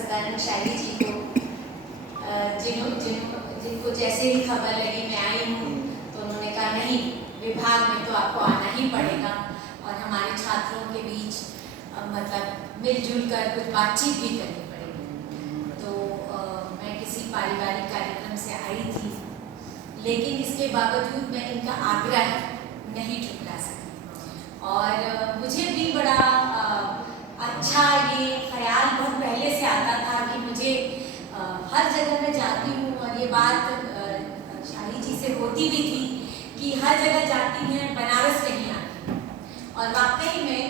सदानंद शाही जी को, जिनको जैसे ही खबर लगी मैं आई हूँ तो उन्होंने कहा नहीं, विभाग में तो आपको आना ही पड़ेगा और हमारे छात्रों के बीच मतलब मिलजुल कर कुछ बातचीत भी करनी पड़ेगी। तो मैं किसी पारिवारिक कार्यक्रम से आई थी, लेकिन इसके बावजूद मैं इनका आग्रह नहीं ठुकरा सकी और मुझे भी बड़ा अच्छा ये ख्याल बहुत पहले से आता था कि मुझे हर जगह मैं जाती हूँ और ये बात शाही जी से होती भी थी कि हर जगह जाती हैं, बनारस नहीं आती। और वाकई में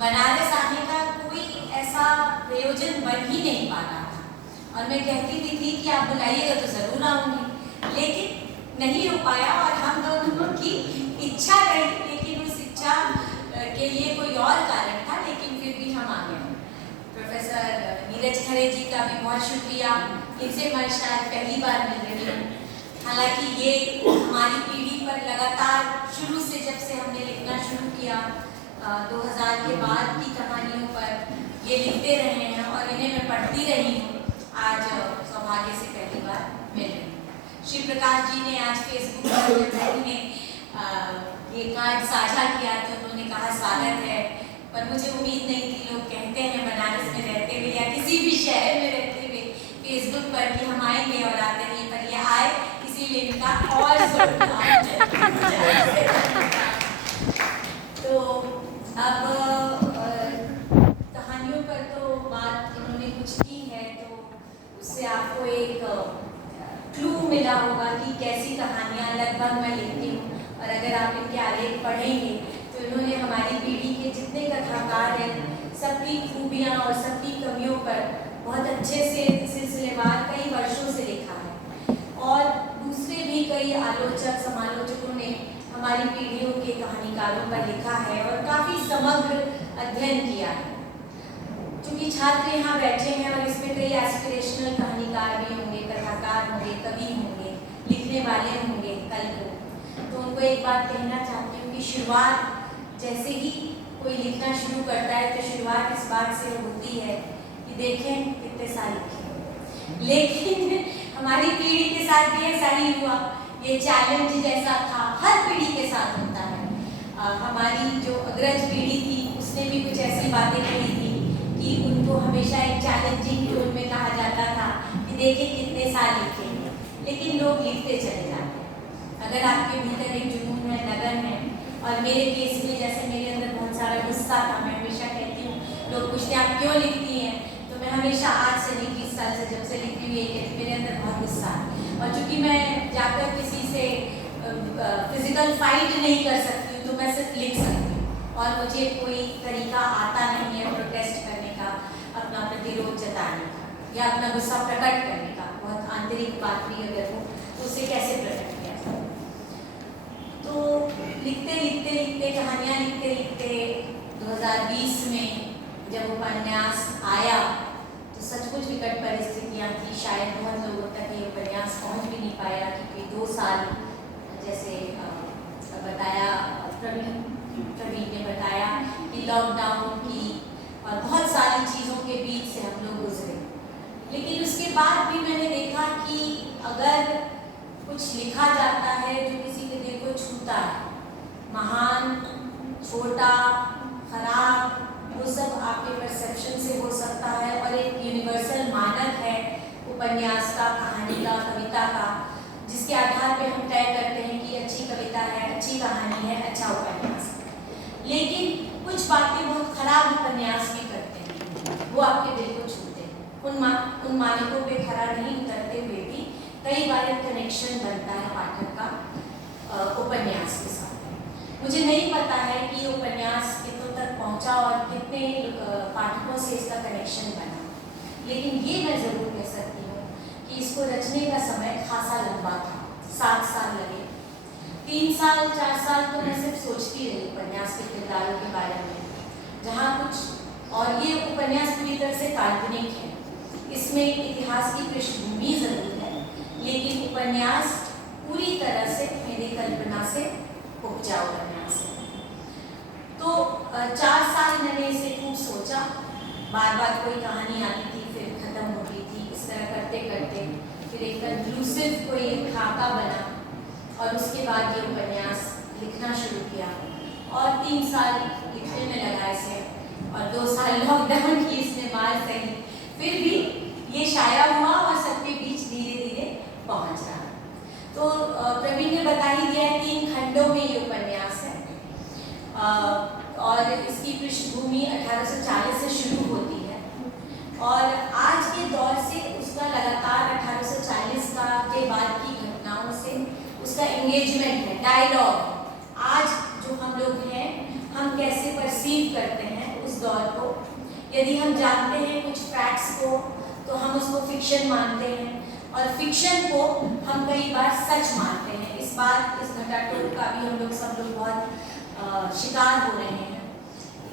बनारस आने का कोई ऐसा प्रयोजन बन ही नहीं पा रहा था और मैं कहती भी थी कि आप बुलाइएगा तो ज़रूर आऊँगी, लेकिन नहीं हो पाया और हम दोनों की इच्छा रही, लेकिन उस इच्छा के लिए कोई और कारण था, लेकिन फिर भी हम आ गए। प्रोफेसर नीरज खरे जी का भी बहुत शुक्रिया, इनसे मैं शायद पहली बार मिल रही हूँ। हालांकि ये हमारी पीढ़ी पर लगातार शुरू से, जब से हमने लिखना शुरू किया 2000 के बाद की कहानियों पर ये लिखते रहे हैं और इन्हें मैं पढ़ती रही हूँ। आज सौभाग्य से पहली बार मिल रही हूँ। श्री प्रकाश जी ने आज फेसबुक पर ने ये कार्ड साझा किया तो उन्होंने कहा स्वागत है, पर मुझे उम्मीद नहीं थी, लोग कहते हैं बनारस में रहते हुए या किसी भी शहर में रहते हुए फेसबुक पर कि हम आएंगे और आते नहीं, पर ये आए, इसीलिए इनका और तो अब कहानियों पर तो बात इन्होंने कुछ की है, तो उससे आपको एक क्लू मिला होगा कि कैसी कहानियाँ लगभग मैं लिखती हूँ। और अगर आप इनके आलेख पढ़ेंगे तो इन्होंने हमारी पीढ़ी के जितने कथाकार हैं सबकी खूबियाँ और सबकी कमियों पर बहुत अच्छे से सिलसिलेवार कई वर्षों से लिखा है और दूसरे भी कई आलोचक समालोचकों ने हमारी पीढ़ियों के कहानीकारों पर लिखा है और काफ़ी समग्र अध्ययन किया है। क्योंकि छात्र यहाँ बैठे हैं और इसमें कई एस्पिरेशनल कहानीकार भी होंगे, कथाकार होंगे, कवि होंगे, लिखने वाले होंगे कल को, तो उनको एक बात कहना चाहती हूँ कि शुरुआत जैसे ही कोई लिखना शुरू करता है तो शुरुआत इस बात से होती है कि देखें कितने साल लिखे, लेकिन हमारी पीढ़ी के साथ भी ऐसा ही हुआ। ये चैलेंज जैसा था, हर पीढ़ी के साथ होता है। हमारी जो अग्रज पीढ़ी थी उसने भी कुछ ऐसी बातें कही थी कि उनको हमेशा एक चैलेंजिंग टोन में कहा जाता था कि देखिए कितने साल लिखेंगे, लेकिन लोग लिखते चले जाते हैं। अगर आपके भीतर एक जुनून है, लगन है, और मेरे केस में जैसे मेरे अंदर बहुत सारा गुस्सा था, मैं हमेशा कहती हूँ, लोग पूछते हैं आप क्यों लिखती हैं, तो मैं हमेशा आज से नहीं 20 साल से जब से लिखती हुई है मेरे अंदर बहुत गुस्सा है। और चूँकि मैं जाकर किसी से फिजिकल फाइट नहीं कर सकती हूँ तो मैं सिर्फ लिख सकती हूँ और मुझे कोई तरीका आता नहीं है प्रोटेस्ट करने का, अपना प्रतिरोध जताने का या अपना गुस्सा प्रकट करने का। बहुत आंतरिक बात भी अगर हो तो उसे कैसे प्रकट किया जाए। तो लिखते लिखते लिखते कहानियाँ लिखते लिखते 2020 में जब उपन्यास आया तो सचमुच विकट परिस्थितियाँ थी। शायद बहुत लोगों तक ये उपन्यास पहुँच भी नहीं पाया क्योंकि 2 साल जैसे बताया प्रवीण ने बताया कि लॉकडाउन की और बहुत सारी चीज़ों के बीच से हम लोग गुजरे। लेकिन उसके बाद भी मैंने देखा कि अगर कुछ लिखा जाता है जो किसी के दिल को छूता है, महान, छोटा, खराब, वो सब आपके परसेप्शन से हो सकता है और एक यूनिवर्सल मानक है उपन्यास का, कहानी का, कविता का, जिसके आधार पे हम तय करते हैं कि अच्छी कविता है, अच्छी कहानी है, अच्छा उपन्यास। लेकिन कुछ बातें बहुत खराब उपन्यास भी करते हैं, वो आपके दिल को छूते हैं। उन मानकों पे खरा नहीं उतरते हुए भी कई बार एक कनेक्शन बनता है पाठक का उपन्यास के साथ। मुझे नहीं पता है कि उपन्यास कितनों तक पहुंचा और कितने पाठकों से इसका कनेक्शन बना, लेकिन ये मैं ज़रूर कह सकती हूँ कि इसको रचने का समय खासा लंबा था, 7 साल लगे। 3 साल 4 साल तो मैं सिर्फ सोचती रही उपन्यास के किरदारों के बारे में, जहाँ कुछ, और ये उपन्यास पूरी तरह से काल्पनिक है, इसमें इतिहास की पृष्ठभूमि जरूर है, लेकिन उपन्यास पूरी तरह से मेरी कल्पना से उपजा उपन्यास है। तो 4 साल मैंने इसे खूब सोचा, बार बार कोई कहानी आती थी, फिर ख़त्म होती थी। इस तरह करते करते फिर एक कंक्लूसिव कोई खाका बना और उसके बाद ये उपन्यास लिखना शुरू किया और 3 साल लिखने में लगा इसे और 2 साल लॉकडाउन की इसमें मार सही, फिर भी ये शाया हुआ और सबके बीच धीरे धीरे पहुंच रहा। तो प्रवीण ने बता ही दिया है, 3 खंडों में ये उपन्यास है और इसकी पृष्ठभूमि 1840 से शुरू होती है और आज के दौर से उसका लगातार 1840 के बाद की घटनाओं से उसका एंगेजमेंट है, डायलॉग। आज जो हम लोग हैं, हम कैसे परसीव करते हैं उस दौर को। यदि हम जानते हैं कुछ फैक्ट्स को तो हम उसको फिक्शन मानते हैं और फिक्शन को हम कई बार सच मानते हैं। इस बात, इस घटाटोप का भी हम लोग सब लोग बहुत शिकार हो रहे हैं।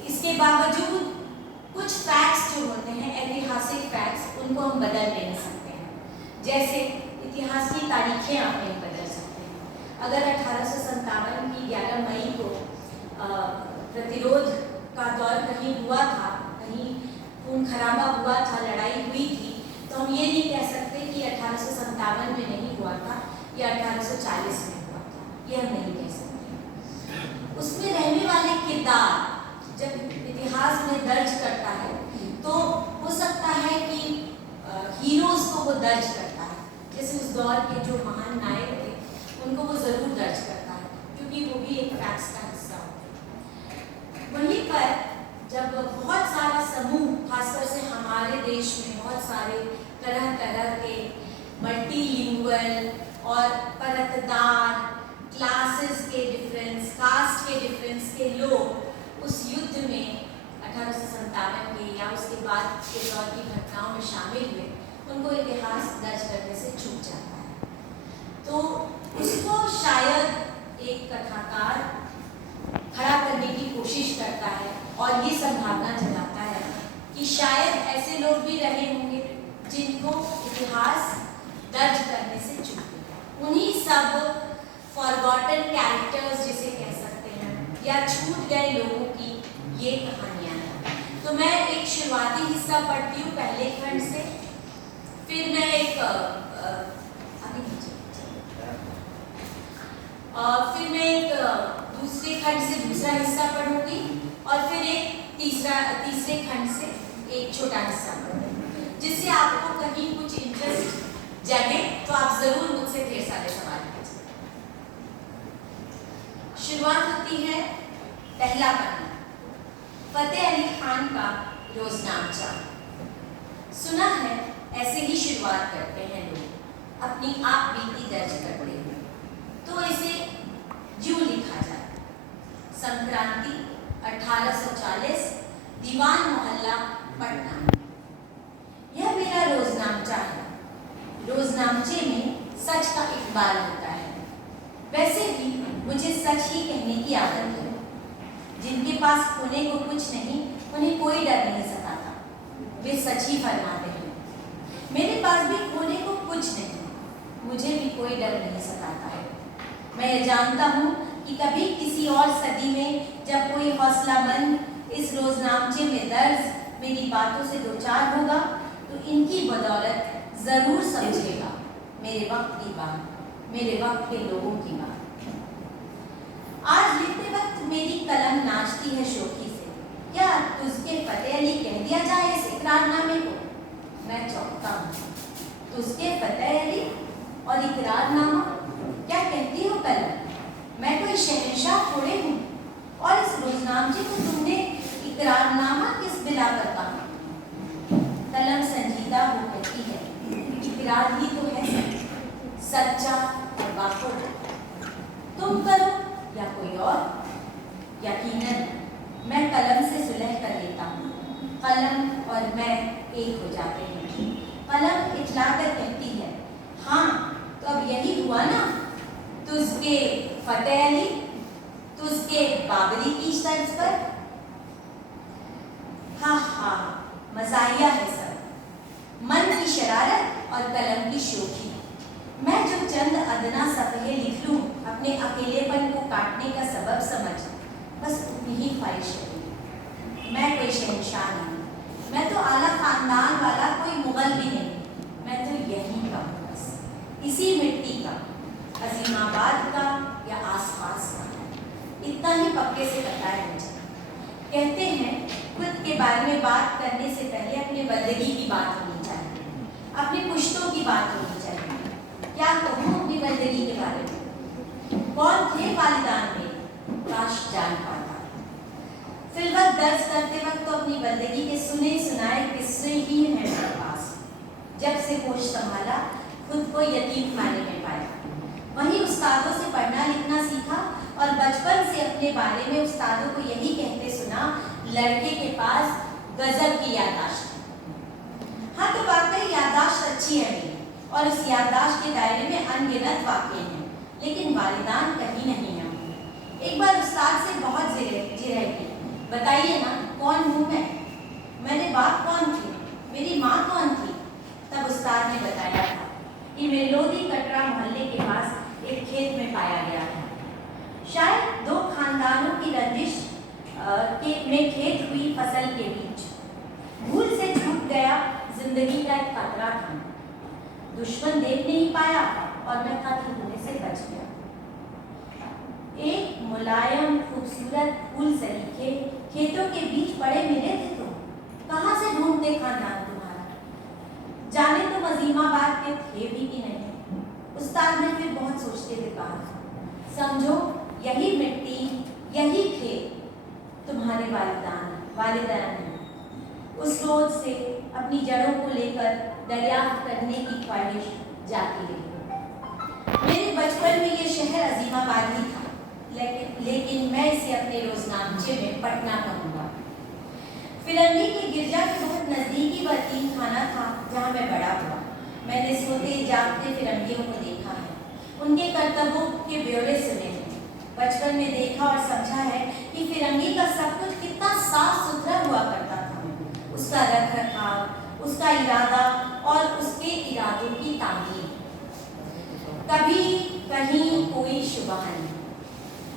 इसके बावजूद कुछ फैक्ट्स जो होते हैं, ऐतिहासिक फैक्ट्स, उनको हम बदल नहीं सकते हैं। जैसे इतिहास की तारीखें आप नहीं बदल सकते हैं। अगर 1857 की 11 मई को प्रतिरोध का दौर कहीं हुआ था, कहीं खून खराबा हुआ था, लड़ाई हुई थी, तो हम ये नहीं कह सकते कि 1857 में नहीं हुआ था या 1840 में हुआ था, ये हम नहीं कह सकते। उसमें रहने वाले किरदार जब इतिहास में दर्ज करता है तो हो सकता है कि हीरोज को वो दर्ज करता है, जैसे उस दौर के जो महान नायक थे उनको वो जरूर दर्ज करता है, क्योंकि वो भी एक फैक्ट्स का हिस्सा होते हैं। वहीं पर जब बहुत सारा समूह, खासकर से हमारे देश में बहुत सारे तरह तरह के मल्टीलिंगुअल और परतदार, क्लासेस के डिफरेंस, कास्ट के डिफरेंस के लोग उस युद्ध में 1857 के या उसके बाद के दौर की घटनाओं में शामिल हुए, उनको इतिहास दर्ज करने से चूक जाता है। तो उसको शायद एक कथाकार खड़ा करने की कोशिश करता है और ये संभावना जताता है कि शायद ऐसे लोग भी रहे होंगे जिनको इतिहास दर्ज करने से चूके। उन्हीं सब फॉरगॉटन कैरेक्टर्स जिसे कह सकते हैं या छूट गए लोगों की ये कहानियां हैं। तो मैं एक शुरुआती हिस्सा पढ़ती हूँ पहले खंड से, फिर मैं एक दूसरे खंड से दूसरा हिस्सा पढ़ूंगी और फिर एक तीसरे खंड से एक छोटा हिस्सा पढ़ूंगी, जिससे आपको कहीं कुछ इंटरेस्ट जगे तो आप जरूर मुझसे ढेर सारे सवाल पूछिए। शुरुआत होती है पहला पन्ना, फतेह अली खान का रोजनामचा। सुना है ऐसे ही शुरुआत करते हैं लोग अपनी आप बीती दर्ज करते हुए, तो इसे यूं लिखा जाए। संक्रांति 1840, दीवान मोहल्ला, पटना। यह मेरा रोजनामचा है। रोजनामचे में सच का इकबाल होता है। वैसे भी मुझे सच ही कहने की आदत है। जिनके पास खोने को कुछ नहीं, उन्हें कोई डर नहीं सताता, वे सच ही फरमाते हैं। मेरे पास भी खोने को कुछ नहीं, मुझे भी कोई डर नहीं सताता है। मैं ये जानता हूँ कि कभी किसी और सदी में जब कोई हौसलामंद इस रोजनामचे में दर्ज मेरी बातों से दो चार होगा तो इनकी बदौलत जरूर समझेगा मेरे वक्त की बात, मेरे वक्त के लोगों की बात। आज लिखते वक्त मेरी कलम नाचती है शोखी से। क्या तुझके फतेह अली कह दिया जाए इस इकरारनामे को? मैं चौंकता हूँ। तुझके फतेह अली और इकरारनामा, क्या कहती हो कलम? मैं कोई शहंशाह थोड़े हूँ और इस रोजनामचे को तुमने इकरारनामा किस बिला पर कहा? कलम संजीदा हो कहती है, इकरार ही तो है सच्चा और बाखुद। तुम करो या कोई और, यकीनन मैं कलम से सुलह कर लेता हूँ। कलम और मैं एक हो जाते हैं। कलम इतला कर कहती है, हाँ तो अब यही हुआ ना, तुझके फतेह अली, तुझके बाबरी की तर्ज पर। हाँ हाँ, मजाहिया है सब, मन की शरारत और कलम की शोखी। मैं जो चंद अदना सफ़हे लिख लूँ अपने अकेलेपन को काटने का सबब समझ, बस उतनी ही ख्वाहिश है। मैं कोई शहंशाह नहीं, मैं तो खानदान वाला कोई मुगल भी नहीं, मैं तो यहीं का हूँ, बस इसी मिट्टी का, अजीमाबाद का या आसपास का, इतना ही पक्के से पता है मुझे। कहते हैं खुद के बारे में बात करने से पहले अपनी बंदगी की बात होनी चाहिए, अपनी पुश्तों की बात होनी चाहिए। क्या कहूँ अपनी बंदगी के बारे में? कौन थे वालिदान में, काश जान पाता। फिलवक्त दर्ज करते वक्त तो अपनी बंदगी के सुने सुनाए किस्से ही हैं मेरे पास। जब से होश संभाला खुद को यतीम खाने में पाया, वहीं उस्तादों से पढ़ना लिखना सीखा और बचपन से अपने बारे में उस्तादों को यही कहते सुना, लड़के के पास गजब की याददाश्त। हाँ, तो वाकई याददाश्त अच्छी है मेरी, और उस याददाश्त के दायरे में अनगिनत वाक़े हैं, लेकिन वालिदान कहीं नहीं है। एक बार उस्ताद से बहुत जिरह की, बताइए ना कौन हूँ मैं, मैंने बाप कौन थी, मेरी माँ कौन थी? तब उस्ताद ने बताया था कि मैं लोधी कटरा मोहल्ले के पास एक खेत में पाया गया था। शायद दो खानदानों की रंजिश में खेत हुई फसल के बीच भूल से छूट गया जिंदगी का एक खतरा था। दुश्मन देख नहीं पाया और मैं कत्ल होने से बच गया। एक मुलायम खूबसूरत फूल सलीखे खेतों के बीच पड़े मिले थे, तो कहाँ से ढूंढते खानदान तुम्हारा? जाने तुम अजीमाबाद के थे भी कि नहीं? उस्ताद ने फिर बहुत सोचते हुए कहा, समझो यही मिट्टी यही खेत तुम्हारे वालिदान हैं। उस रोज से अपनी जड़ों को लेकर दरियाफ्त करने की ख्वाहिश जाती रही। मेरे बचपन में ये शहर अजीमाबाद ही था, लेकिन मैं इसे अपने रोजनामचे में पटना कहूँगा। फिरंगी के गिरजा के बहुत नज़दीकी वह यतीमखाना था जहाँ मैं बड़ा हुआ। मैंने सोते जागते फिरंगियों को देखा है, उनके कर्तव्यों के ब्यौरे सुने हैं। बचपन में देखा और समझा है कि फिरंगी का सब कुछ कितना साफ सुथरा हुआ करता था, उसका रख रखाव, उसका इरादा और उसके इरादों की तामीर। कभी कहीं कोई शुबह नहीं।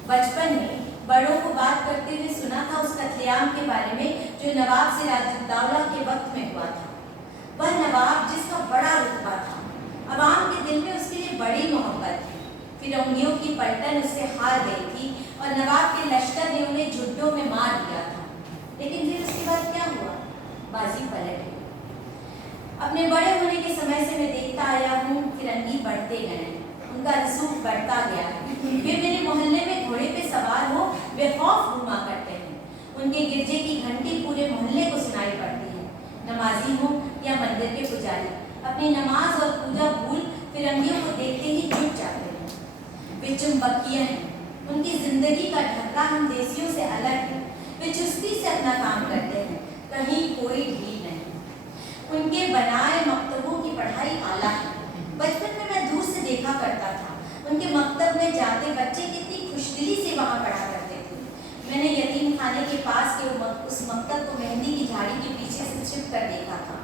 बचपन में बड़ों को बात करते हुए सुना था उस कत्लेआम के बारे में जो नवाब सिराजुद्दौला के वक्त में हुआ था। वह नवाब जिसका बड़ा रुतबा था, अवाम के दिल में उसके लिए बड़ी मोहब्बत थी। फिरंगियों की पलटन उससे हार गई थी और नवाब के लश्कर ने उन्हें झुड्डों में मार दिया था। लेकिन फिर उसके बाद क्या हुआ? बाजी पलट गई। अपने बड़े होने के समय से मैं देखता आया हूँ फिरंगी बढ़ते गए, उनका रसूख बढ़ता गया। वे मेरे मोहल्ले में घोड़े पे सवार हो बेखौफ घुमा करते हैं। उनके गिरजे की घंटी पूरे मोहल्ले को सुनाई पड़ती है। नमाजी हो या मंदिर के पुजारी, अपनी नमाज और पूजा भूल फिरंगियों को देखते ही जुट जाते हैं। वे चुंबकीय हैं, उनकी जिंदगी का ढक्का हम देसियों से अलग है। वे चुस्ती से अपना काम करते हैं, कहीं कोई ढील नहीं। उनके बनाए मकतबों की पढ़ाई आला है। बचपन में मैं दूर से देखा करता था, उनके मकतब में जाते बच्चे कितनी खुशदिली से वहाँ पढ़ा करते थे। मैंने यतीम खाने के पास के उस मकतब को मेहंदी की झाड़ी के पीछे से छिप कर देखा था।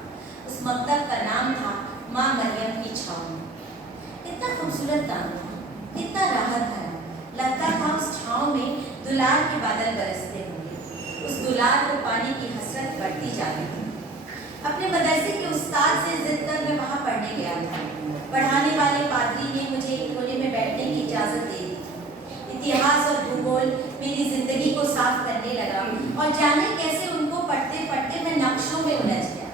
उस मकतब का नाम था माँ मरियम की छाँव। कितना खूबसूरत नाम था, कितना राहत भरा। लगता था उस छाँव में दुलार के बादल बरसते होंगे। उस दुलार को पाने की हसरत बढ़ती जाती थी। अपने मदरसे के उस्ताद से जिद कर मैं वहाँ पढ़ने गया था। पढ़ाने वाले पादरी ने मुझे एक कोने में बैठने की इजाज़त दे दी थी। इतिहास और भूगोल मेरी जिंदगी को साफ करने लगा और जाने कैसे उनको पढ़ते पढ़ते मैं नक्शों में उलझ गया।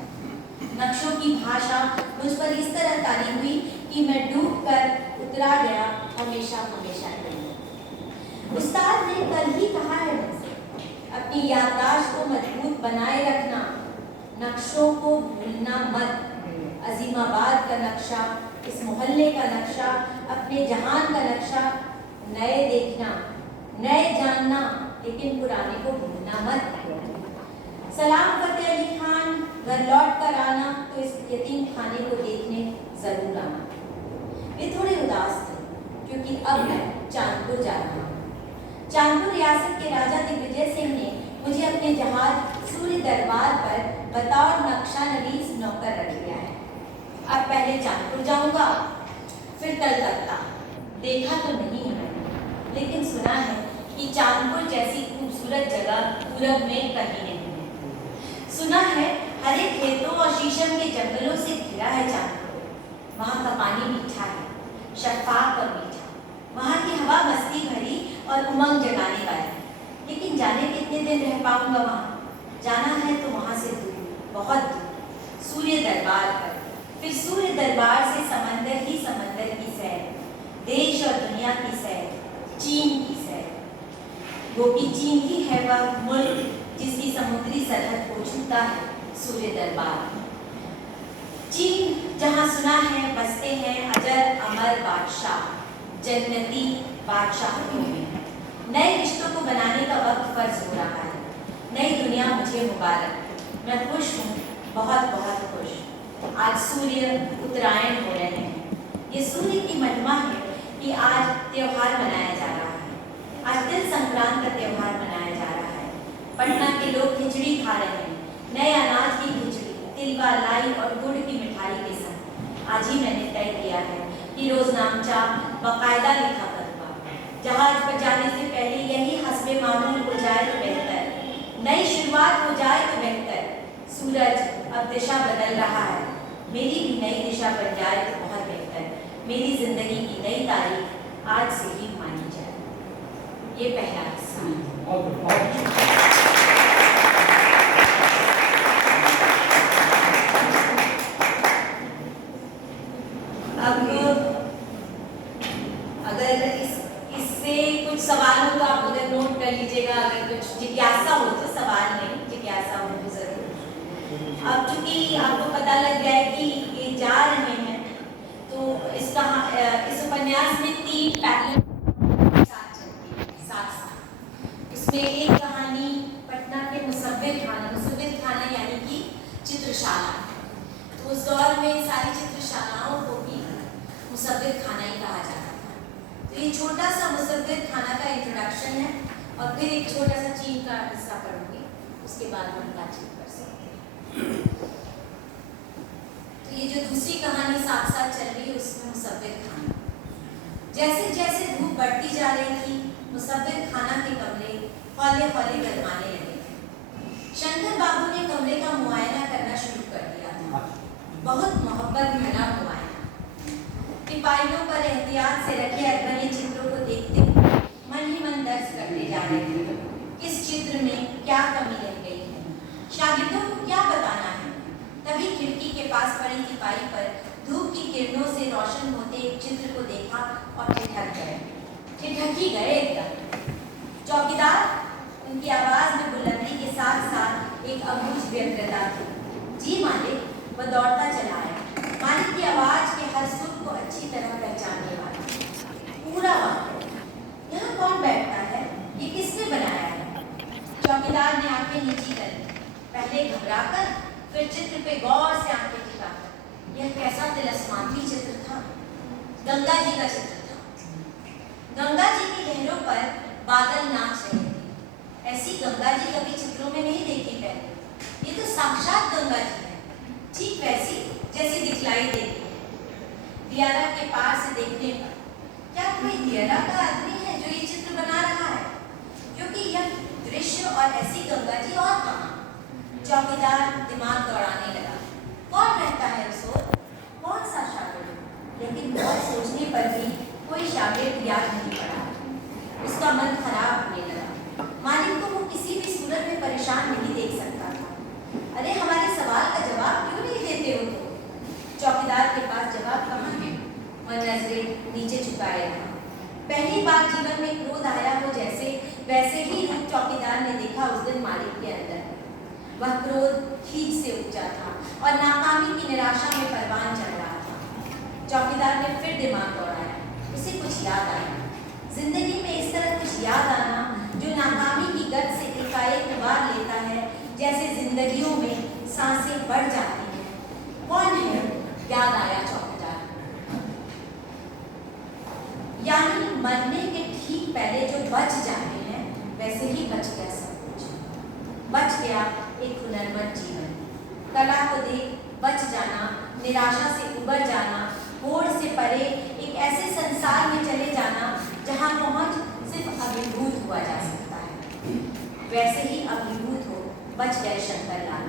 नक्शों की भाषा मुझ पर इस तरह तारी हुई कि मैं डूब कर उतरा गया हमेशा हमेशा के लिए। उस्ताद ने कल ही कहा है मुझसे, अपनी याददाश्त को मजबूत बनाए रखना, नक्शों को भूलना मत। अजीमाबाद का नक्शा, इस मोहल्ले का नक्शा, अपने जहान का नक्शा, नए देखना, नए जानना, लेकिन पुराने को भूलना मत। सलाम फतेह अली खान, घर लौट कर आना तो इस यतीम खाने को देखने जरूर आना। वे थोड़े उदास थे क्योंकि अब मैं चांदपुर जा रहा हूँ। चांदपुर रियासत के राजा दिग्विजय सिंह ने मुझे अपने जहाज सूर्य दरबार पर बतौर नक्शा नवीस नौकर रख लिया है। अब पहले चांदपुर जाऊंगा, फिर कलकत्ता। देखा तो नहीं है मैंने, लेकिन सुना है कि चांदपुर जैसी खूबसूरत जगह पूरब में कहीं नहीं है। सुना है हरे खेतों और घिरा है चांद को, वहाँ का पानी मीठा है, शफाफ और मीठा, वहाँ की हवा मस्ती भरी और उमंग जगाने वाली। लेकिन जाने कितने दिन रह पाऊंगा वहाँ? जाना है तो वहाँ से दूर, बहुत दूर, सूर्य दरबार पर, फिर सूर्य दरबार से समंदर ही समंदर की सैर, देश और दुनिया की सैर, चीन की सैर। वो भी चीन ही है वह मुल्क जिसकी समुद्री सरहद को छूता है सूर्य दरबार। चीन जहाँ सुना है बसते हैं अजर अमर बादशाह, जन्नती बादशाहों में। नए रिश्तों को बनाने का वक्त फर्ज हो रहा है। नई दुनिया मुझे मुबारक, मैं खुश हूँ, बहुत बहुत खुश। आज सूर्य उत्तरायण हो रहे हैं। ये सूर्य की महिमा है कि आज त्योहार मनाया जा रहा है। आज तिल संक्रांत का त्योहार मनाया जा रहा है। पटना के लोग खिचड़ी खा रहे हैं, नए अनाज की खिचड़ी, तिलवा, लाई और गुड़ की मिठाई के साथ। आज ही मैंने तय किया है कि रोजनामचा बाकायदा लिखा करूँगा। जहाज पर जाने से पहले यही हस्बे मामूल हो जाए तो बेहतर, नई शुरुआत हो जाए तो बेहतर। सूरज अब दिशा बदल रहा है, मेरी भी नई दिशा बन जाए तो बहुत बेहतर। मेरी जिंदगी की नई तारीख आज से ही मानी जाए। ये पहला हिस्सा। अगर इससे कुछ सवाल हो तो आप उधर नोट कर लीजिएगा। अगर कुछ जिज्ञासा हो तो, सवाल नहीं, जिज्ञासा हो तो जरूर। अब चूंकि आपको पता लग गया है कि ये जा रहे हैं, तो इस उपन्यास में 3 पैटर्न साथ चलती है, साथ। उसमें एक कहानी पटना के मुसव्विर खाना यानी कि चित्रशाला। तो उस दौर में सारी चित्रशालाओं को भी मुसव्विर खाना ही कहा जाता था। तो ये छोटा सा मुसव्विर खाना का इंट्रोडक्शन है, और फिर एक छोटा सा चीन का हिस्सा पढ़ूंगी, उसके बाद हम बातचीत कर सकते हैं। तो ये जो दूसरी कहानी साथ साथ चल रही है उसमें मुसव्विर खाना। जैसे जैसे धूप बढ़ती जा रही थी, मुसव्विर खाना के कमरे हौले हौले गरमाने लगे थे। शंकर बाबू ने कमरे का मुआयना करना शुरू कर दिया था, बहुत मोहब्बत भरा मुआयना। टिपाइयों पर एहतियात से रखे अरबनी चित्रों को देखते मन ही मन दर्ज करते जा रहे थे। किस चित्र में क्या कमी रह गई है, शागिर्दों को क्या बताना है। तभी खिड़की के पास पड़ी टिपाई पर धूप की किरणों से रोशन होते एक चित्र को देखा और ठिठक ही गए एकदम। चौकीदार, उनकी आवाज में बुलंदी के साथ साथ एक अबूझ व्यग्रता थी। जी मालिक, वह दौड़ता चला आया। मालिक की आवाज के हर सुर को अच्छी तरह पहचानने वाला पूरा वाक्य। यहाँ कौन बैठता है, ये किसने बनाया है? चौकीदार ने आंखें नीची करी, पहले घबराकर, फिर चित्र पे गौर से आंखें टिकाकर। यह कैसा तिलस्मांती चित्र था, गंगा जी का चित्र था। गंगा जी की लहरों पर बादल नाच रहे थे। ऐसी गंगा जी कभी चित्रों में नहीं देखी पहले। ये तो साक्षात गंगा जी है, ठीक वैसी जैसी दिखलाई देती है। दियारा के पार से देखने पर क्या कोई दियारा का आदमी है जो ये चित्र बना रहा है? क्योंकि यह दृश्य और ऐसी गंगा जी और कहाँ? चौकीदार दिमाग दौड़ाने लगा। कौन रहता है उस ओर? कौन सा शागिर्द? लेकिन बहुत सोचने पर भी कोई शागिर्द याद नहीं पड़ा। उसका मन खराब होने लगा। मालिक को वो किसी भी सूरत में परेशान नहीं देख सकता था। अरे हमारे सवाल का जवाब क्यों नहीं देते हो तुम? चौकीदार के पास जवाब कहाँ है? वह नजरें नीचे झुकाए रहा। पहली बार जीवन में क्रोध आया हो जैसे, वैसे ही रूप चौकीदार ने देखा उस दिन मालिक के अंदर। वह क्रोध खींच से उपजा था और नाकामी की निराशा में परवान चढ़ रहा था। चौकीदार ने फिर दिमाग दौड़ाया। उसे कुछ याद आया। जिंदगी में इस तरह कुछ याद आना जो नाकामी की गत से एकाएक उबार लेता है, जैसे जिंदगियों में सांसें बढ़ जाती हैं। कौन है? याद आया चौकीदार। यानी मरने के ठीक पहले जो बच जाते हैं, वैसे ही बच गया सब कुछ। बच गया एक हुनरमंद जीवन। कला को देख बच जाना, निराशा से उबर जाना, होड़ से परे एक ऐसे संसार में चले जाना जहाँ पहुँच सिर्फ अभिभूत हुआ जा सकता है। वैसे ही अभिभूत हो बच गए शंकर लाल।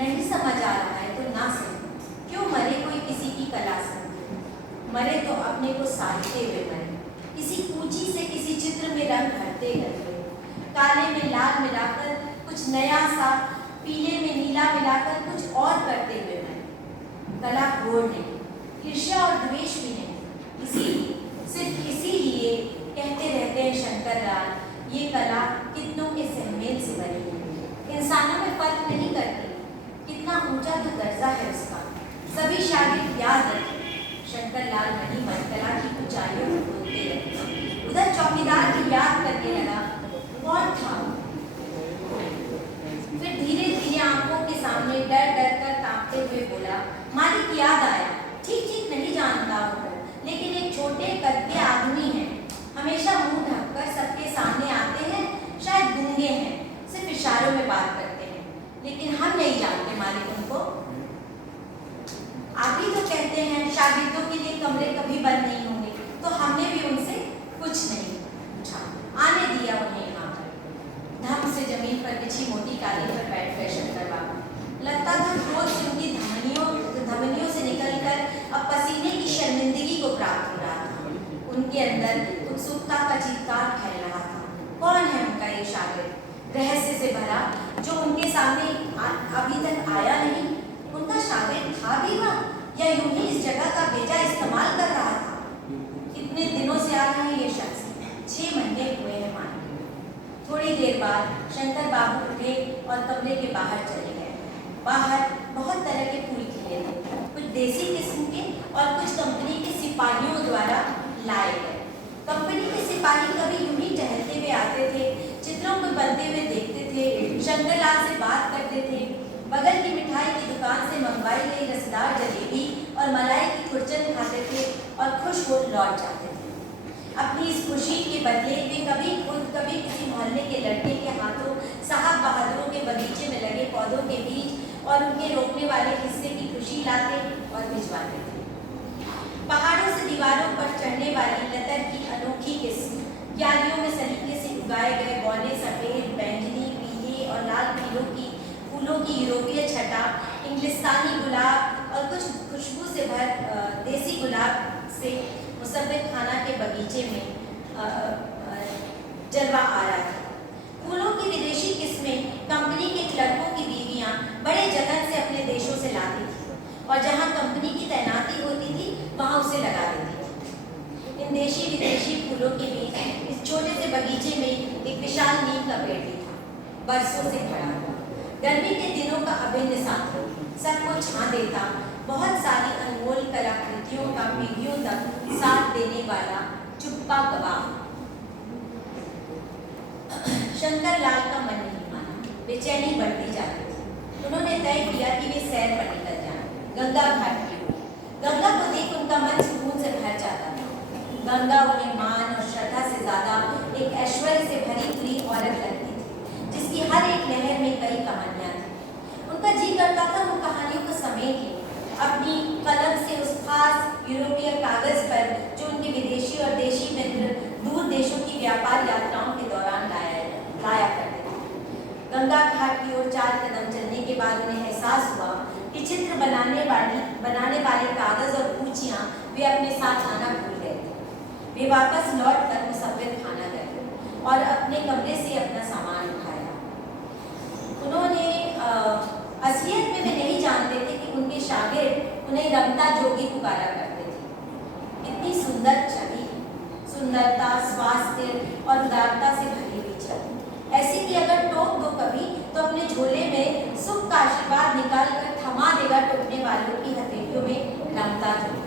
नहीं समझ आ रहा है तो ना सही, क्यों मरे मरे तो अपने को साधते हुए मरे, किसी कूची से किसी चित्र में रंग भरते करते, काले में लाल मिलाकर कुछ नया सा, पीले में नीला मिलाकर कुछ और करते हुए मरे। कला घोर नहीं, ईर्ष्या और द्वेष भी नहीं, इसीलिए सिर्फ इसीलिए कहते रहते हैं शंकर लाल, ये कला कितनों के सहमेल से बनी है, इंसानों में फर्क नहीं करती कितना ऊंचा तो दर्जा है उसका। सभी शागिर्द याद रखें, शंकर लाल मनी मनकला की ऊंचाइयों को बोलते रहे। उधर चौकीदार की याद करने लगा, कौन था? फिर धीरे धीरे आंखों के सामने डर डर कर कांपते हुए बोला, मालिक याद आया, ठीक नहीं जानता हूँ, लेकिन एक छोटे कद के आदमी हैं, हमेशा मुंह ढककर सबके सामने आते हैं, शायद गूंगे हैं, सिर्फ इशारों में बात करते हैं, लेकिन हम नहीं जानते मालिक उनको। आप ही तो कहते हैं शागिर्दों के लिए कमरे कभी बंद नहीं होंगे, तो हमने भी उनसे कुछ नहीं पूछा, आने दिया उन्हें यहाँ पर। धम से जमीन पर बिछी मोटी कालीन पर बैठ गए शंकर बाबू। लगता था क्रोध से उनकी धमनियों से निकलकर अब पसीने की शर्मिंदगी को प्राप्त हो रहा था। उनके अंदर उत्सुकता का चित्कार फैल रहा था। कौन है उनका ये शागिर्द, रहस्य से भरा, जो उनके सामने अभी तक आया नहीं? उनका शागिर्द था भी वह, या यूं ही इस जगह का बेजा इस्तेमाल कर रहा था? कितने दिनों से आ रहे हैं ये शख्स? 6 महीने हुए हैं माने। थोड़ी देर बाद शंकर बाबू उठे और कमरे के बाहर चले गए। बाहर बहुत तरह के फूल खिले थे, कुछ देसी किस्म के और कुछ कंपनी के सिपाहियों द्वारा लाए गए। कंपनी के सिपाही कभी यूं ही टहलते हुए आते थे, चित्रों को बनते हुए देखते थे, शंकरलाल से बात करते थे, बगल की मिठाई की दुकान से मंगवाई गई रसदार जलेबी और मलाई की खुरचन खाते थे और खुश हो लौट जाते थे। अपनी इस खुशी के बदले वे कभी खुद कभी किसी मोहल्ले के लड़के के हाथों साहब बहादुरों के बगीचे में लगे पौधों के बीच और उनके रोकने वाले हिस्से की खुशी लाते और भिजवाते थे। पहाड़ों से दीवारों पर चढ़ने वाली लतर की अनोखी किस्म, क्यारियों में सलीके से उगाए गए बौने सफ़ेद, बैंगनी, पीले और लाल फूलों की यूरोपीय छटा, इंग्लिस्तानी गुलाब और कुछ खुशबू से भर देसी गुलाब से मुसब्बित खाना के बगीचे में जलवा आ रहा था। फूलों की विदेशी किस्में कंपनी के क्लर्कों की बीवियां बड़े जतन से अपने देशों से लाती थी और जहां कंपनी की तैनाती होती थी वहां उसे लगा देती थी। इन देशी विदेशी फूलों के बीच इस छोटे से बगीचे में एक विशाल नीम का पेड़ भी था, बरसों से खड़ा हुआ, गर्मी के दिनों का अभिन्न साथी, सबको छां देता, बहुत सारी अनमोल कलाकृतियों का पीढ़ियों तक साथ देने वाला चुप्पा गवाह। शंकर लाल का मन नहीं माना, बेचैनी बढ़ती जाती थी। उन्होंने तय किया कि वे सैर पर निकल जाएं, गंगा घाट की ओर। गंगा को देख उनका मन सुकून से भर जाता था। गंगा उन्हें मान और श्रद्धा से ज्यादा एक ऐश्वर्य से भरी हुई औरत लगती थी, जिसकी हर एक लहर में कई कहानियां थी। उनका जी करता था वो कहानियों को समेट ले, अपनी कलम से उस खास यूरोपीय कागज पर जो उनके विदेशी और देशी मित्र दूर देशों की व्यापार यात्राओं के दौरान लाया करते थे। गंगा घाट की ओर 4 कदम चलने के बाद उन्हें एहसास हुआ कि चित्र बनाने वाले कागज और पूंछियां वे अपने साथ लाना भूल गए थे। वे वापस लौट कर मुसव्विर खाना गए और अपने कमरे से अपना सामान उठाया। उन्होंने असलियत में वे नहीं जानते थे कि उनके शागिर्द उन्हें रमता जोगी पुकारा करते थे। इतनी सुंदर छवि, सुंदरता, स्वास्थ्य और उदारता से भरी हुई छवि, ऐसी कि अगर टोक दो कभी तो अपने झोले में सुख का आशीर्वाद निकाल कर थमा देगा टोकने वालों की हथेलियों में रमता जोगी।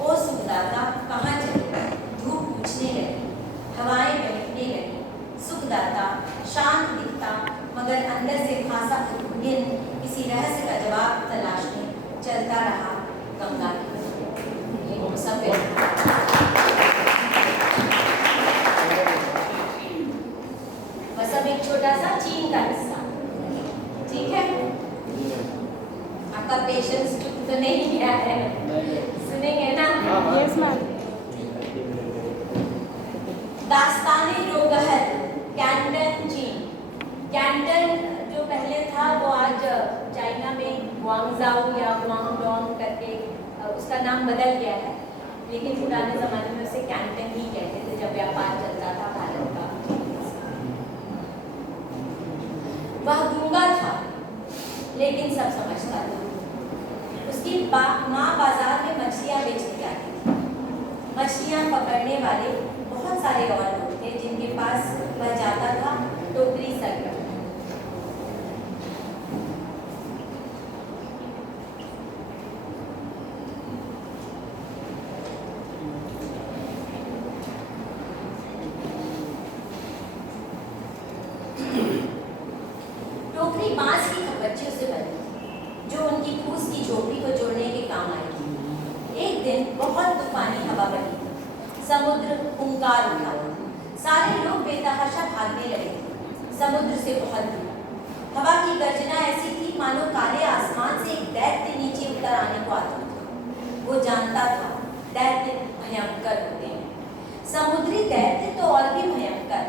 ओ सुखदाता कहाँ चले? धूप पूछने लगी, हवाएं बहकने लगी। सुखदाता शांत दिखता, मगर अंदर से खासा उद्विग्न किसी रहस्य का जवाब तलाशने चलता रहा गंगा की ओर। सब एक छोटा सा चीन का हिस्सा, ठीक है? आपका पेशेंस तो नहीं गया है, सुनेंगे ना? Yes ma'am. दास्ताने रोगहर, कैंटन चीन। कैंटन जो पहले था वो आज चाइना में ग्वांगजाओ या ग्वांगडोंग करके उसका नाम बदल गया है, लेकिन पुराने ज़माने में उसे कैंटन ही कहते थे जब व्यापार चलता था भारत का। वह गूंगा था लेकिन सब समझता था। उसकी माँ बाजार में मछलियाँ बेचने जाती थी। मछलियाँ पकड़ने वाले बहुत सारे और लोग थे जिनके पास वह जाता था टोकरी सर पर। टोकरी बांस की खपच्चियों से बनी थी जो उनकी फूस की झोपड़ी को जोड़ने के काम आई। एक दिन बहुत तूफानी हवा बनी, समुद्र हुंकार उठा, सारे लोग बेतहाशा भागने लगे थे समुद्र से बहुत दूर। हवा की गर्जना ऐसी थी मानो काले आसमान से एक दैत्य नीचे उतर आने को आता था। वो जानता था दैत्य भयंकर होते हैं, समुद्री दैत्य तो और भी भयंकर।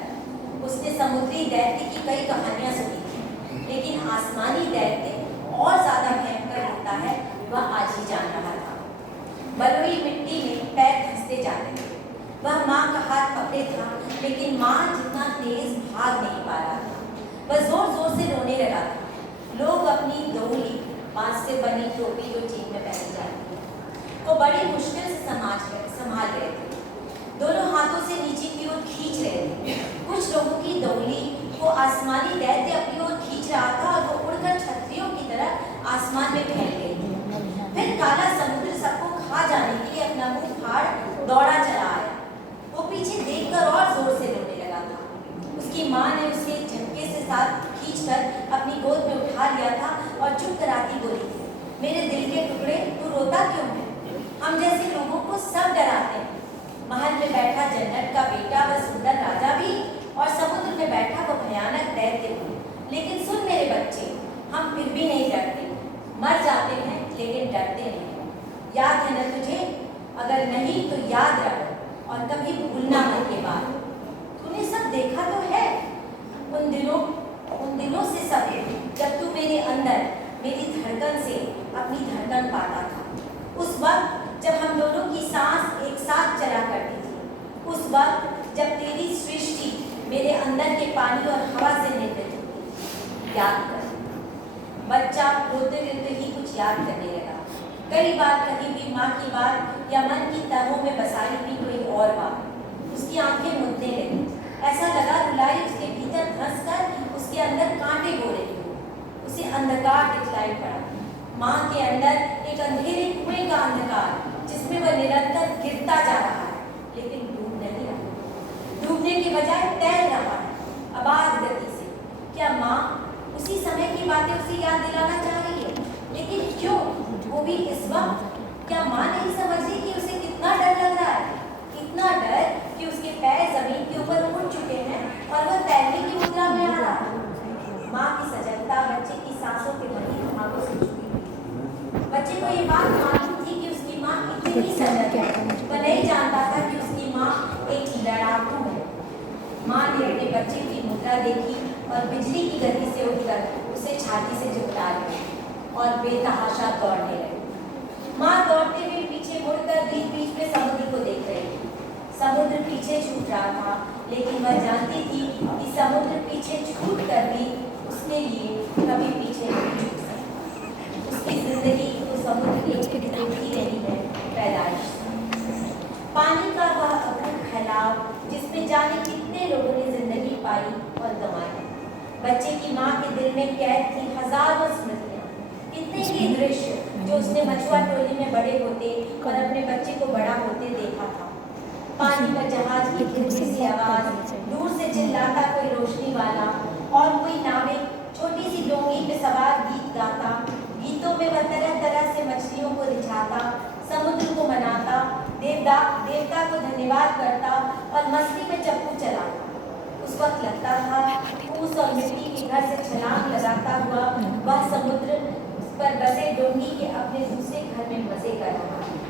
उसने समुद्री दैत्य की कई कहानियां सुनी थी, लेकिन आसमानी दैत्य और ज्यादा भयंकर होता है वह आज ही जान रहा था। बलुई मिट्टी में पैर धंसते जाते थे। वह माँ का हाथ पकड़े था, लेकिन माँ जितना तेज भाग नहीं पा रहा था। वह जोर जोर से रोने लगा था। लोग अपनी दोहली बांस से बनी टोपी जो चीन में पहनी जाती है वो बड़ी मुश्किल से संभाल रहे थे। दोनों हाथों से नीचे की ओर खींच रहे थे। कुछ लोगों की दोहली को आसमानी दैत्य अपनी ओर खींच रहा था और वो उड़कर छतरियों की तरह आसमान में फैल गई। फिर काला समुद्र सबको खा जाने के लिए अपना मुंह फाड़ दौड़ा चला आया। वो पीछे देखकर और जोर से रोने लगा था। उसकी माँ ने उसे झटके से साथ खींचकर अपनी गोद में उठा लिया था और चुप कराती बोली थी, मेरे दिल के टुकड़े, तू रोता क्यों है? हम जैसे लोगों को सब डराते हैं। महल में बैठा जन्नत का बेटा वह सुंदर राजा भी, और समुद्र में बैठा वो भयानक दैत्य भी। लेकिन सुन मेरे बच्चे, हम फिर भी नहीं डरते। मर जाते हैं लेकिन डरते नहीं। याद है न तुझे? अगर नहीं तो याद रख और कभी भूलना मत ये बात। तूने सब देखा तो है उन दिनों से सब, जब तू मेरे अंदर मेरी धड़कन से अपनी धड़कन पाता था। उस वक्त जब हम दोनों की सांस एक साथ चला करती थी। उस वक्त जब तेरी सृष्टि मेरे अंदर के पानी और हवा से निर्मित होती। याद कर। बच्चा रोते रोते ही कुछ याद करने लगा। कई बार कहीं भी माँ की बात या मन की तहों में बसाई हुई कोई और बात। उसकी आंखें मुदने लगी। ऐसा लगा रुलाई उसके भीतर धंसकर उसके अंदर कांटे बो रही हो। उसे अंधकार दिखलाई पड़ा। माँ के अंदर एक अंधेरे कुएं का अंधकार, जिसमें वह निरंतर गिरता जा रहा है, लेकिन डूब नहीं रहा। डूबने के बजाय तैर रहा है अबाध गति से। क्या माँ उसी समय की बातें उसे याद दिलाना चाह रही है? लेकिन क्यों, वो भी इस वक्त? क्या माँ नहीं समझ रही कि उसे कितना डर लग रहा है? इतना डर कि उसके पैर जमीन के ऊपर उठ चुके हैं और वह तैरने की मुद्रा में आ रहा है। माँ की सजगता बच्चे की सांसों के बनी भागों से छुपी हुई। बच्चे को ये बात मालूम थी कि उसकी माँ इतनी सजग है। वह नहीं जानता था कि उसकी माँ एक लड़ाकू है। माँ ने अपने बच्चे की मुद्रा देखी और बिजली की गति से उठकर उसे छाती से चिपटा लिया और बेतहाशा दौड़ने लगी। माँ दौड़ते हुए पीछे मुड़कर बीच बीच में समुद्र को देख रही थी। समुद्र पीछे छूट रहा था, लेकिन वह जानती थी कि समुद्र पीछे छूट कर भी उसके लिए कभी पीछे नहीं छूट सकता। उसकी जिंदगी तो समुद्र एक ही नहीं है, पैदाइश। पानी का वह अद्भुत फैलाव जिसमें जाने कितने लोगों ने जिंदगी पाई और गंवाई। बच्चे की माँ के दिल में कैद थी हजारों स्मृतियाँ, कितने ही दृश्य जो उसने मछुआ टोली में बड़े होते और अपने बच्चे को बड़ा होते देखा था। पानी पर जहाज की खिड़की सी आवाज, दूर से चिल्लाता कोई रोशनी वाला, और कोई नाविक छोटी सी डोंगी पे सवार गीत गाता। गीतों में वह तरह तरह से मछलियों को रिझाता, समुद्र को मनाता, देवता को धन्यवाद करता और मस्ती में चप्पू चलाता। उस वक्त लगता था फूस और मिट्टी के घर से छलांग लगाता हुआ वह समुद्र पर बसे डोंगी के अपने दूसरे घर में मजे कर रहा है।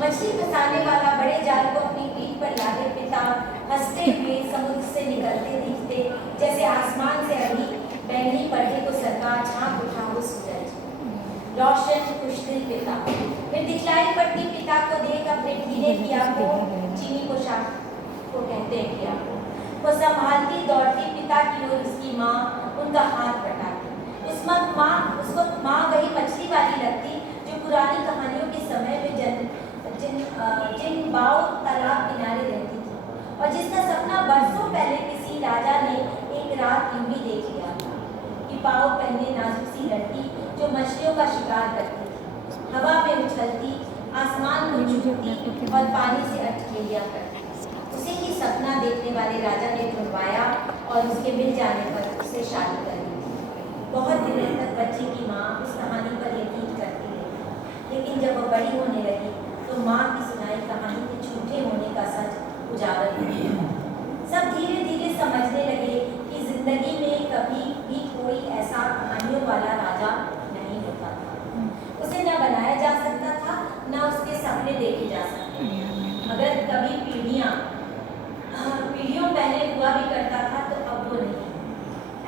मछली फंसाने वाला बड़े जाल को अपनी पीठ पर लादे पिता हंसते हुए समुद्र से निकलते दिखते, जैसे आसमान से अभी बैंगनी पर्दे को सरकार झांक उठा हो सूरज। रोशन खुशदिल पिता, फिर दिखलाई पड़ती पिता को देख अपने धीरे किया को, चीनी पोशाक को कहते हैं किया को। वो संभालती दौड़ती पिता की ओर उसकी माँ उनका हाथ बटाती। उस वक्त माँ वही मछली वाली लगती जो पुरानी कहानियों के समय में जिन बाव तालाब किनारे रहती थी और जिसका सपना बरसों पहले किसी राजा ने एक रात यूं ही देख लिया था कि पाव पहने नाजुक सी लड़की जो मछलियों का शिकार करती थी, हवा में उछलती, आसमान को छूती और पानी से अटके लिया करती। उसी की सपना देखने वाले राजा ने ढूंढवाया और उसके मिल जाने पर उससे शादी कर ली थी। बहुत दिनों तक बच्चे की माँ उस कहानी पर यकीन करती रही, लेकिन जब वह बड़ी होने लगी तो माँ की सुनाई कहानी के झूठे होने का सच उजागर होने लगा। सब धीरे धीरे समझने लगे कि जिंदगी में कभी भी कोई ऐसा कहानियों वाला राजा नहीं होता था। उसे न बनाया जा सकता था, न उसके सपने देखे जा सकते। अगर कभी पीढ़ियों पहले हुआ भी करता था तो अब वो नहीं।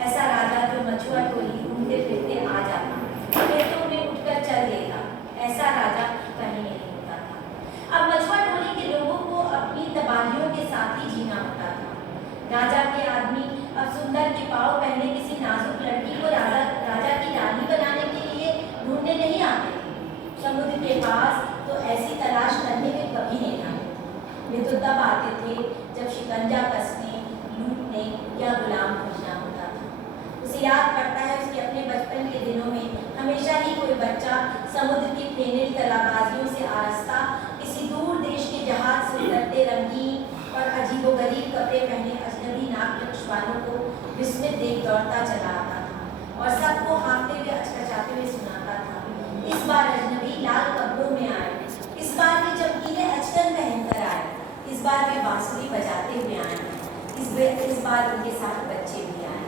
ऐसा राजा जो मछुआ टोली घूमते फिरते आ जाता, खेतों में उठकर चल देता, ऐसा राजा कहीं नहीं होता था। अब मछुआ टोली के लोगों को अपनी तबाहियों के साथ ही जीना होता था। राजा के आदमी अब सुंदर के पाव पहने किसी नाजुक लड़की को राजा की रानी बनाने के लिए ढूंढने नहीं आते थे। समुद्र के पास तो ऐसी तलाश करने में कभी नहीं आते थे। वे तो तब आते थे जब शिकंजा कसने, लूटने या गुलाम खोजना होता था। उसे याद पड़ता है उसके अपने बचपन के दिनों में हमेशा ही कोई बच्चा समुद्र की फेनिल तलाबाजियों से आरास्ता किसी दूर देश के जहाज से उतरते रंगीन और अजीबोगरीब कपड़े पहने अजनबी नाक नक्श वालों को विस्मित देख दौड़ता चला आता था और सबको हाँकते हुए अचकचाते हुए सुनाता था। इस बार अजनबी लाल कपड़ों में आए, इस बार वे चमकीले अचकन पहनकर आए, इस बार वे बांसुरी बजाते हुए आए, इस बार उनके साथ बच्चे भी आए।